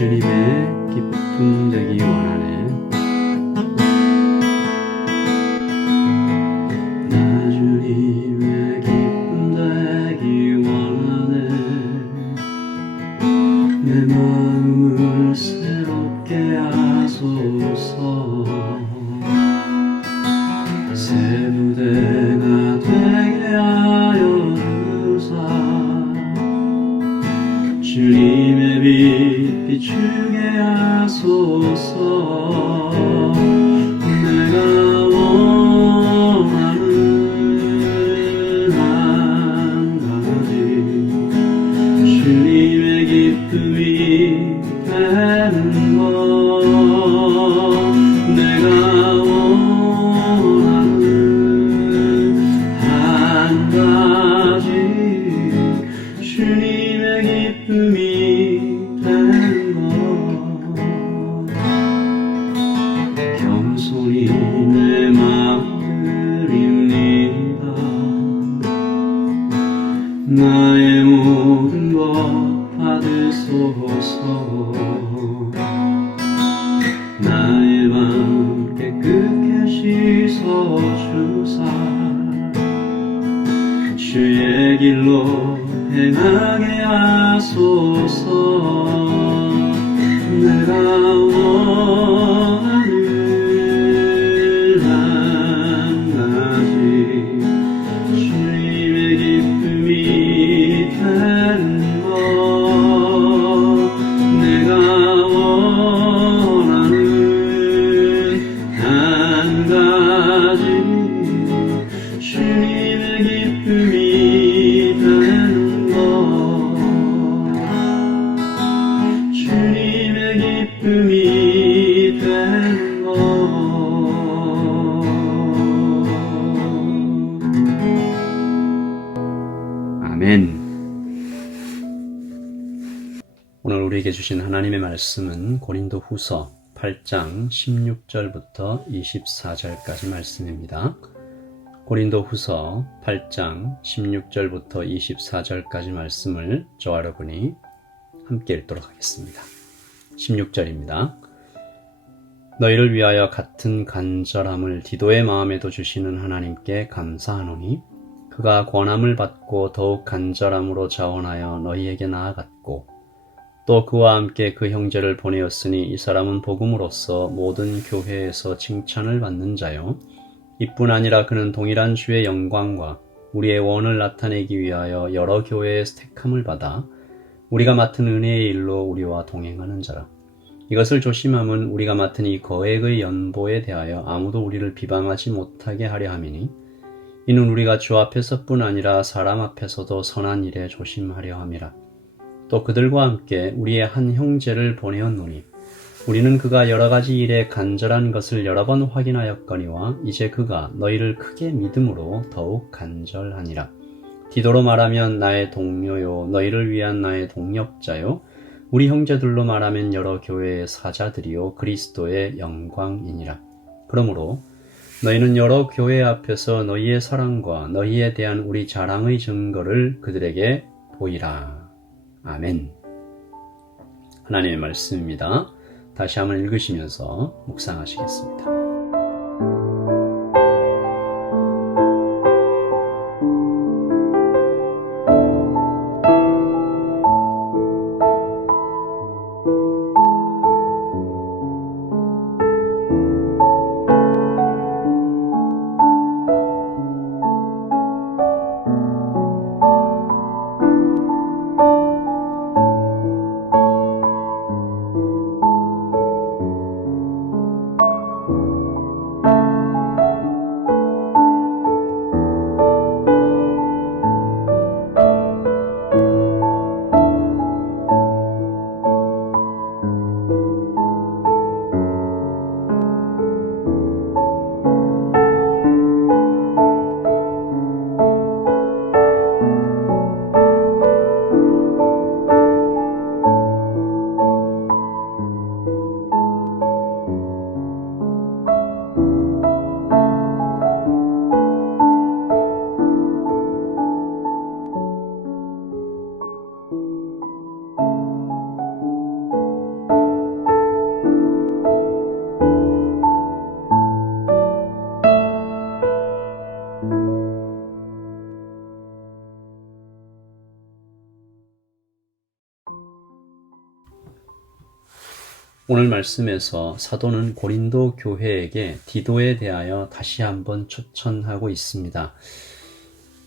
주님의 기쁨 되기 원하네. 나 주님의 기쁨 되기 원하네. 내 마음을 새롭게 하소서. 새 부대가 되게 하여 주사 주님의 빛 비추게 하소서. 내가 원하는 한 가지 주님의 기쁨이 되는 것. 내가 원하는 한 가지 주님의 기쁨이 되는 것. 겸손히 내 마음 드립니다. 나의 모든 것 받으소서. 나의 맘 깨끗게 씻어주사 주의 길로 행하게 하소서. 내가 원하는 한 가지 주님의 기쁨이 되는 것. 내가 원하는 한 가지 주님의 기쁨이 되는 것. 주님의 기쁨이 되는 것. 아멘. 오늘 우리에게 주신 하나님의 말씀은 고린도후서 8장 16절부터 24절까지 말씀입니다. 고린도후서 8장 16절부터 24절까지 말씀을 저와 여러분이 함께 읽도록 하겠습니다. 16절입니다. 너희를 위하여 같은 간절함을 디도의 마음에도 주시는 하나님께 감사하노니 그가 권함을 받고 더욱 간절함으로 자원하여 너희에게 나아갔고 또 그와 함께 그 형제를 보내었으니 이 사람은 복음으로써 모든 교회에서 칭찬을 받는 자요 이뿐 아니라 그는 동일한 주의 영광과 우리의 원을 나타내기 위하여 여러 교회의 택함을 받아 우리가 맡은 은혜의 일로 우리와 동행하는 자라. 이것을 조심함은 우리가 맡은 이 거액의 연보에 대하여 아무도 우리를 비방하지 못하게 하려 함이니 이는 우리가 주 앞에서뿐 아니라 사람 앞에서도 선한 일에 조심하려 함이라. 또 그들과 함께 우리의 한 형제를 보내었노니 우리는 그가 여러 가지 일에 간절한 것을 여러 번 확인하였거니와 이제 그가 너희를 크게 믿음으로 더욱 간절하니라. 디도로 말하면 나의 동료요 너희를 위한 나의 동력자요 우리 형제들로 말하면 여러 교회의 사자들이요 그리스도의 영광이니라. 그러므로 너희는 여러 교회 앞에서 너희의 사랑과 너희에 대한 우리 자랑의 증거를 그들에게 보이라. 아멘. 하나님의 말씀입니다. 다시 한번 읽으시면서 묵상하시겠습니다. 오늘 말씀에서 사도는 고린도 교회에게 디도에 대하여 다시 한번 추천하고 있습니다.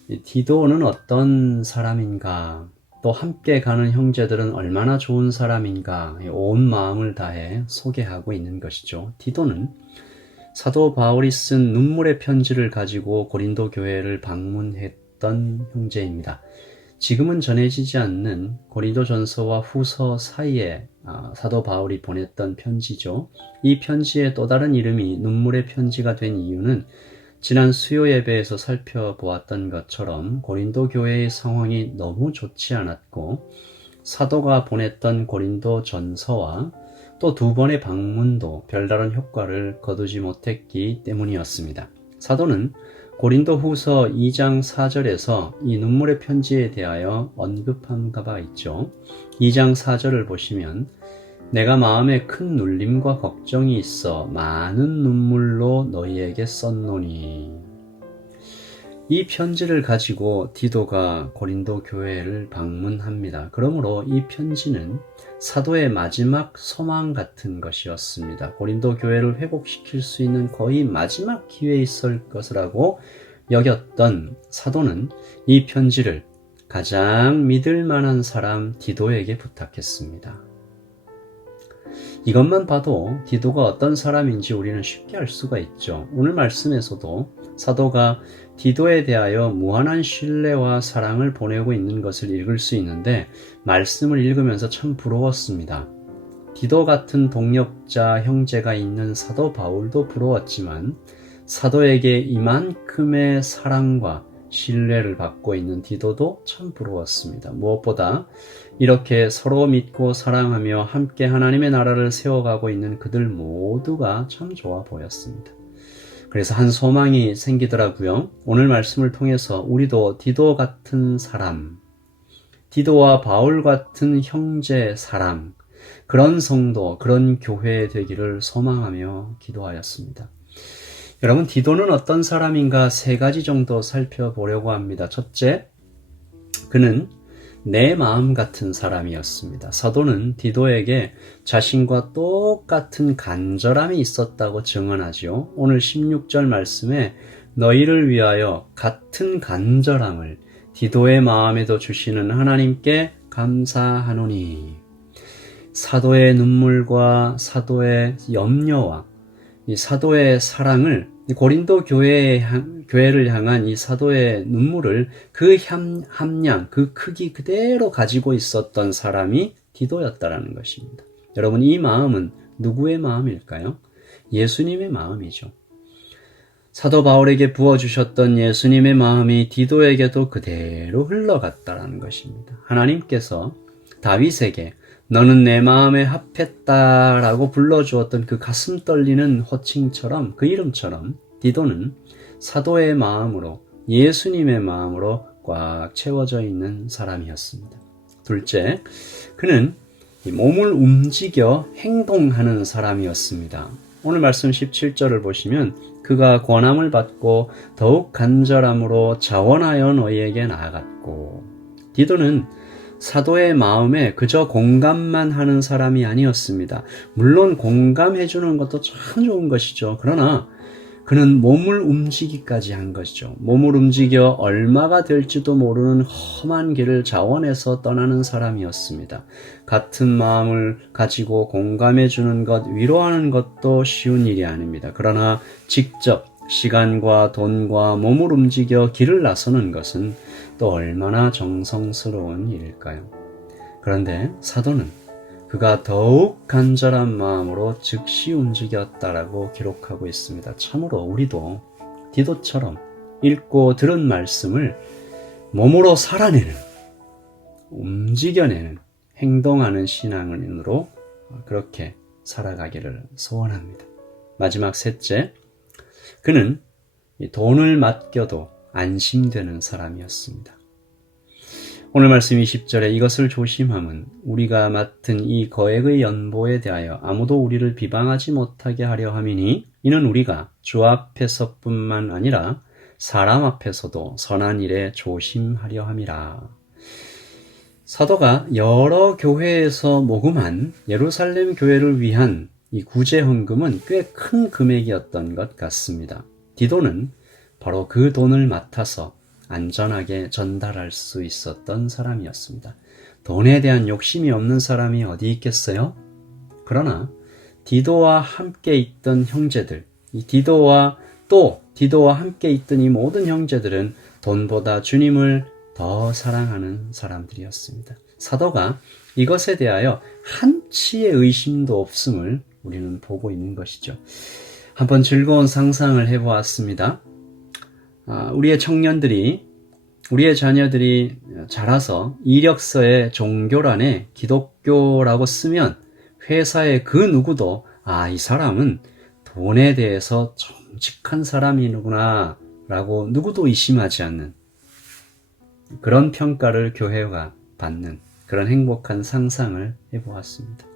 이 디도는 어떤 사람인가? 또 함께 가는 형제들은 얼마나 좋은 사람인가? 온 마음을 다해 소개하고 있는 것이죠. 디도는 사도 바울이 쓴 눈물의 편지를 가지고 고린도 교회를 방문했던 형제입니다. 지금은 전해지지 않는 고린도전서와 후서 사이에 사도 바울이 보냈던 편지죠. 이 편지의 또 다른 이름이 눈물의 편지가 된 이유는 지난 수요 예배에서 살펴보았던 것처럼 고린도 교회의 상황이 너무 좋지 않았고 사도가 보냈던 고린도전서와 또 두 번의 방문도 별다른 효과를 거두지 못했기 때문이었습니다. 사도는 고린도 후서 2장 4절에서 이 눈물의 편지에 대하여 언급한 바가 있죠. 2장 4절을 보시면 내가 마음에 큰 눌림과 걱정이 있어 많은 눈물로 너희에게 썼노니. 이 편지를 가지고 디도가 고린도 교회를 방문합니다. 그러므로 이 편지는 사도의 마지막 소망 같은 것이었습니다. 고린도 교회를 회복시킬 수 있는 거의 마지막 기회에 있을 것이라고 여겼던 사도는 이 편지를 가장 믿을 만한 사람 디도에게 부탁했습니다. 이것만 봐도 디도가 어떤 사람인지 우리는 쉽게 알 수가 있죠. 오늘 말씀에서도 사도가 디도에 대하여 무한한 신뢰와 사랑을 보내고 있는 것을 읽을 수 있는데 말씀을 읽으면서 참 부러웠습니다. 디도 같은 동역자 형제가 있는 사도 바울도 부러웠지만 사도에게 이만큼의 사랑과 신뢰를 받고 있는 디도도 참 부러웠습니다. 무엇보다 이렇게 서로 믿고 사랑하며 함께 하나님의 나라를 세워가고 있는 그들 모두가 참 좋아 보였습니다. 그래서 한 소망이 생기더라고요. 오늘 말씀을 통해서 우리도 디도 같은 사람, 디도와 바울 같은 형제 사람, 그런 성도, 그런 교회 되기를 소망하며 기도하였습니다. 여러분, 디도는 어떤 사람인가 세 가지 정도 살펴보려고 합니다. 첫째, 그는 내 마음 같은 사람이었습니다. 사도는 디도에게 자신과 똑같은 간절함이 있었다고 증언하죠. 오늘 16절 말씀에 너희를 위하여 같은 간절함을 디도의 마음에도 주시는 하나님께 감사하노니. 사도의 눈물과 사도의 염려와 이 사도의 사랑을 고린도 교회를 향한 이 사도의 눈물을 그 함량, 그 크기 그대로 가지고 있었던 사람이 디도였다라는 것입니다. 여러분, 이 마음은 누구의 마음일까요? 예수님의 마음이죠. 사도 바울에게 부어주셨던 예수님의 마음이 디도에게도 그대로 흘러갔다라는 것입니다. 하나님께서 다윗에게 너는 내 마음에 합했다라고 불러주었던 그 가슴 떨리는 호칭처럼, 그 이름처럼 디도는 사도의 마음으로, 예수님의 마음으로 꽉 채워져 있는 사람이었습니다. 둘째, 그는 몸을 움직여 행동하는 사람이었습니다. 오늘 말씀 17절을 보시면 그가 권함을 받고 더욱 간절함으로 자원하여 너희에게 나아갔고. 디도는 사도의 마음에 그저 공감만 하는 사람이 아니었습니다. 물론 공감해 주는 것도 참 좋은 것이죠. 그러나 그는 몸을 움직이기까지 한 것이죠. 몸을 움직여 얼마가 될지도 모르는 험한 길을 자원해서 떠나는 사람이었습니다. 같은 마음을 가지고 공감해 주는 것, 위로하는 것도 쉬운 일이 아닙니다. 그러나 직접 시간과 돈과 몸을 움직여 길을 나서는 것은 또 얼마나 정성스러운 일일까요? 그런데 사도는 그가 더욱 간절한 마음으로 즉시 움직였다라고 기록하고 있습니다. 참으로 우리도 디도처럼 읽고 들은 말씀을 몸으로 살아내는, 움직여내는, 행동하는 신앙인으로 그렇게 살아가기를 소원합니다. 마지막 셋째, 그는 돈을 맡겨도 안심되는 사람이었습니다. 오늘 말씀 20절에 이것을 조심함은 우리가 맡은 이 거액의 연보에 대하여 아무도 우리를 비방하지 못하게 하려 함이니 이는 우리가 주 앞에서뿐만 아니라 사람 앞에서도 선한 일에 조심하려 함이라. 사도가 여러 교회에서 모금한 예루살렘 교회를 위한 이 구제 헌금은 꽤 큰 금액이었던 것 같습니다. 디도는 바로 그 돈을 맡아서 안전하게 전달할 수 있었던 사람이었습니다. 돈에 대한 욕심이 없는 사람이 어디 있겠어요? 그러나 디도와 함께 있던 형제들, 디도와 함께 있던 이 모든 형제들은 돈보다 주님을 더 사랑하는 사람들이었습니다. 사도가 이것에 대하여 한치의 의심도 없음을 우리는 보고 있는 것이죠. 한번 즐거운 상상을 해보았습니다. 우리의 자녀들이 자라서 이력서에 종교란에 기독교라고 쓰면 회사의 그 누구도 이 사람은 돈에 대해서 정직한 사람이구나 라고 누구도 의심하지 않는 그런 평가를 교회가 받는 그런 행복한 상상을 해보았습니다.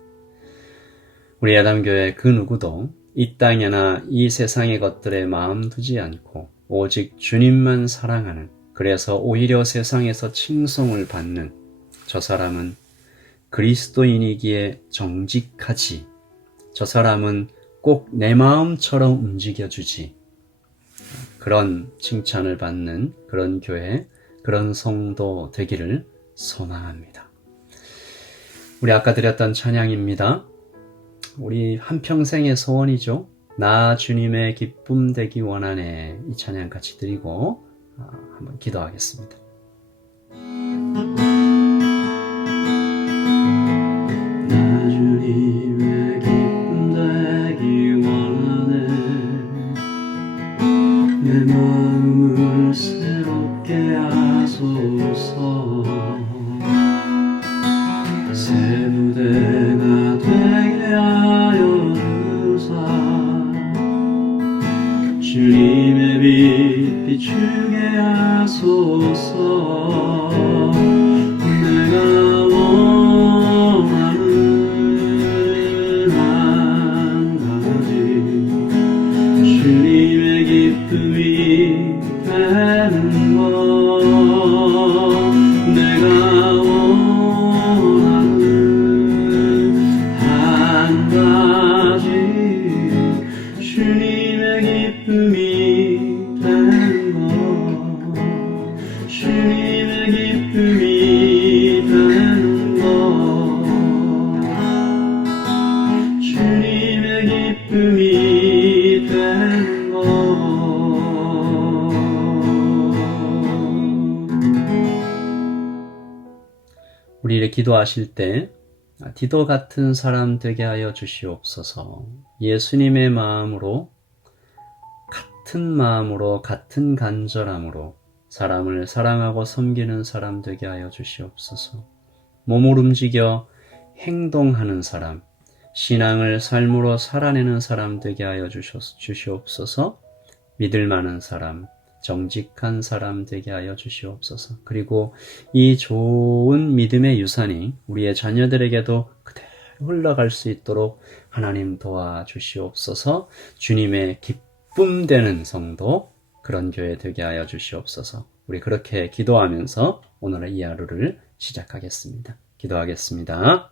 우리 야담교회 그 누구도 이 땅이나 이 세상의 것들에 마음 두지 않고 오직 주님만 사랑하는, 그래서 오히려 세상에서 칭송을 받는 저 사람은 그리스도인이기에 정직하지, 저 사람은 꼭 내 마음처럼 움직여주지, 그런 칭찬을 받는 그런 교회, 그런 성도 되기를 소망합니다. 우리 아까 드렸던 찬양입니다. 우리 한평생의 소원이죠. 나 주님의 기쁨 되기 원하네. 이 찬양 같이 드리고 한번 기도하겠습니다. 나 주님의 기쁨 되기 원하네. 내 마음을 새롭게 하소서. 새 부대가 되게 하여 주사 주님의 빛 비추게 하소서. 내가 원하는 한 가지 주님의 기쁨이 되는 것. 내가 원하는 한 가지 주님의 기쁨이 되는 것. 주님의 기쁨이 되는 것. 주님의 기쁨이 되는 것. 우리 이렇게 기도하실 때 디도 같은 사람 되게 하여 주시옵소서. 예수님의 마음으로, 같은 간절함으로 사람을 사랑하고 섬기는 사람 되게 하여 주시옵소서. 몸을 움직여 행동하는 사람, 신앙을 삶으로 살아내는 사람 되게 하여 주시옵소서. 믿을 만한 사람, 정직한 사람 되게 하여 주시옵소서. 그리고 이 좋은 믿음의 유산이 우리의 자녀들에게도 그대로 흘러갈 수 있도록 하나님 도와주시옵소서. 주님의 기쁨 되는 성도, 그런 교회 되게 하여 주시옵소서. 우리 그렇게 기도하면서 오늘의 이 하루를 시작하겠습니다. 기도하겠습니다.